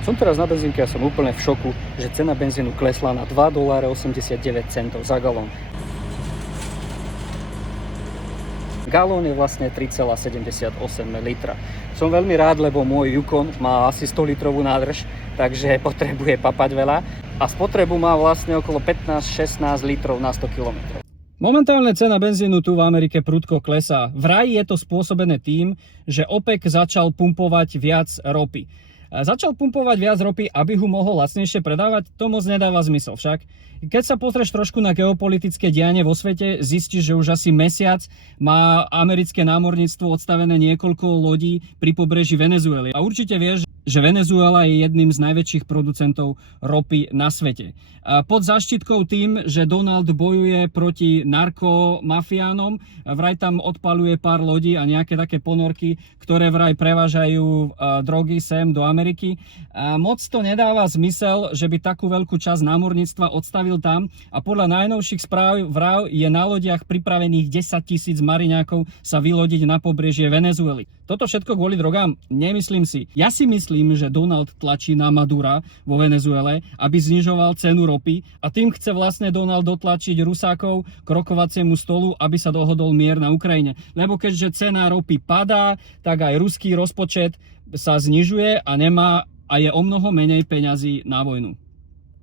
Som teraz na benzínke a som úplne v šoku, že cena benzínu klesla na $2,89 za galón. Galón je vlastne 3,78 litra. Som veľmi rád, lebo môj Yukon má asi 100 litrovú nádrž, takže potrebuje papať veľa a spotrebu má vlastne okolo 15-16 litrov na 100 km. Momentálne cena benzínu tu v Amerike prudko klesá. Vraj je to spôsobené tým, že OPEC začal pumpovať viac ropy. Začal pumpovať viac ropy, aby ho mohol lacnejšie predávať, to moc nedáva zmysel však. Keď sa pozrieš trošku na geopolitické dianie vo svete, zistíš, že už asi mesiac má americké námorníctvo odstavené niekoľko lodí pri pobreží Venezuely. A určite vieš, že Venezuela je jedným z najväčších producentov ropy na svete. Pod záštitkou tým, že Donald bojuje proti narkomafiánom, vraj tam odpaluje pár lodí a nejaké také ponorky, ktoré vraj prevážajú drogy sem do Ameriky. Moc to nedáva zmysel, že by takú veľkú časť námorníctva odstavil tam a podľa najnovších správ vraj je na lodiach pripravených 10 000 mariňákov sa vylodiť na pobrežie Venezuely. Toto všetko kvôli drogám? Nemyslím si. Ja si myslím, že Donald tlačí na Madura vo Venezuele, aby znižoval cenu ropy a tým chce vlastne Donald dotlačiť Rusákov k rokovaciemu stolu, aby sa dohodol mier na Ukrajine. Lebo keďže cena ropy padá, tak aj ruský rozpočet sa znižuje a je o mnoho menej peňazí na vojnu.